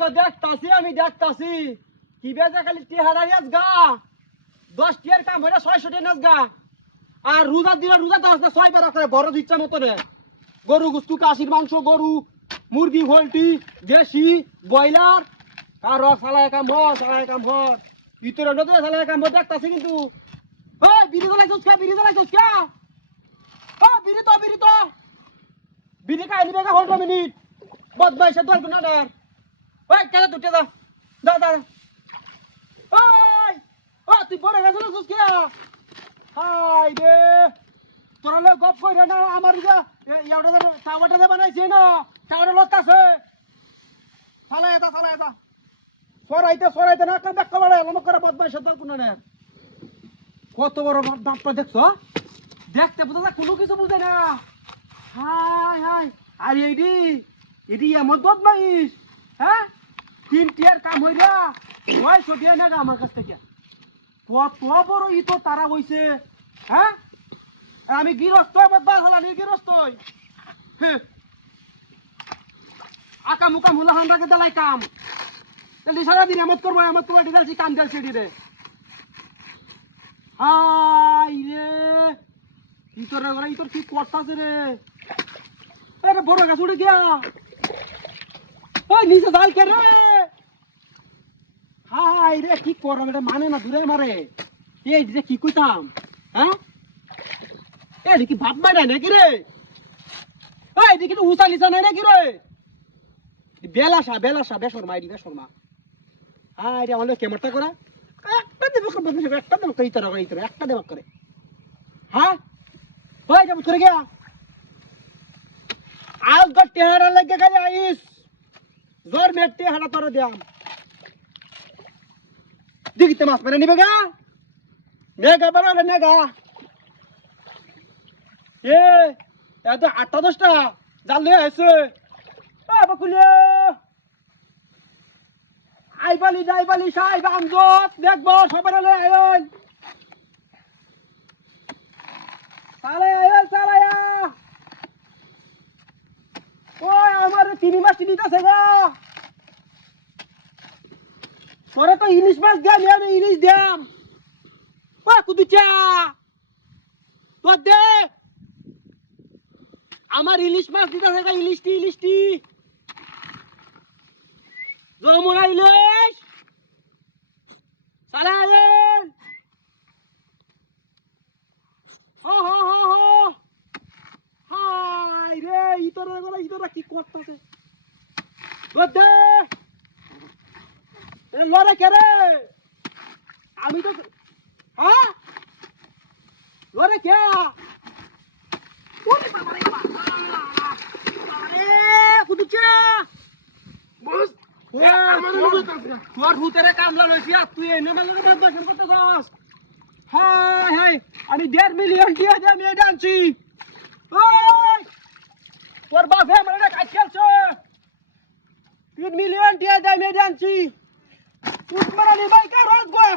তো দেখতাছি আমি দেখতাছি কি বেজা খালি টিহারাই আজ গা 10 টিয়ার কাম হইরা 600 টিয়া নাচ গা আর রোজা দিলে রোজা দাস না 6 বার করে বড় ইচ্ছা মত রে গরু গুস্তু কাশির মাংস গরু মুরগি পোল্ট্রি দেশি ব্রয়লার আর সালায় কাম হর ভিতরে নদে সালায় কাম দেখতাছি কিন্তু ওই বিড়ি জ্বালাইছস কে ও বিড়ি তো বিড়ি খাই নিবে গা 15 মিনিট বদমাইশা দল না রে ওই কেন তুই যা ওই ও তুই বড় গেছস কে হাই রে তোরা লোক গপ কইরা না আমার যা এওটা টাওয়ারটা দে বানাইছে না টাওয়ারে লতাছে সালায়তা সরাইতে না কাম একটা বড় লম করে বদমাইশা দল কোন না কত বড় বাপটা দেখছো দেখতে বুঝা কোনো কিছু বুঝে না হাই আর এডি এমন বদমাইশ হ্যাঁ 3 টিয়ার কাম হইরা 900 টিয়া না আমার কাছ থেকে কত বড় ইতো তারা হইছে হ্যাঁ আমি গিরস্ত বদমাইশ হলাম গিরস্ত আকা মুকা মুলা হামরাকে দেলাই কাম জলদি সারা দিন আমত করবো আমত করবো দিলাছি কাম দেলছি দিরে হাই রে ইতর কি করতাছে রে আরে বড় গাছ উড়ে গিয়া ওই নিচে জাল কে রে হাই রে কি করব এটা মানে না দূরে মারে এই যে কি কইতাম হ্যাঁ এই কি বাপ মারা নাকি রে এই দেখি তো উসালিছা নাই নাকি রে বেলাসা বেশরমা হাই রে আমার কেমনটা করা একটা দেব একটা দেব করে হ্যাঁ ওই যাব করে গিয়া আজ গো টেহারা লাগে গেলে আইস জোর মে টেহারা তোরে দিয়াম দিগিতে মাছ মেরে নিবে গা মেগা বড় নেগা এত 8-10টা জাল লয়ে আইছে বাকুলিয়া আইবালি সাই বামজত দেখবো সবাই আইন চালায়া ওই আমার 3 মাছ দিতেছে গা তোরা তো ইলিশ মাছ দিয়া আমি ইলিশ দিয়াম ও কুদুচা তো দে আমার ইলিশ মাছ দিতেছে গা ইলিশটি যমুনা ইলিশ চালায়েন হাই রে ইতরা কি করতেছে দে লড়ে কে রে আমি তো হ্যাঁ লড়ে কে ওরে বাবা আরে কুদুচা বস তোর হুতেরে কামলা লইছি আর তুই এনে মেলে বদমাশি করতেছস হাই আমি 1.5 মিলিয়ন টিয়া দিয়ে আমি এটা আনছি ওই তোর বাপে আমারে কাজ খেলছে 3 মিলিয়ন টিয়া দিয়ে আমি এটা আনছি তুই মারা নি ভাই কা রোজ গো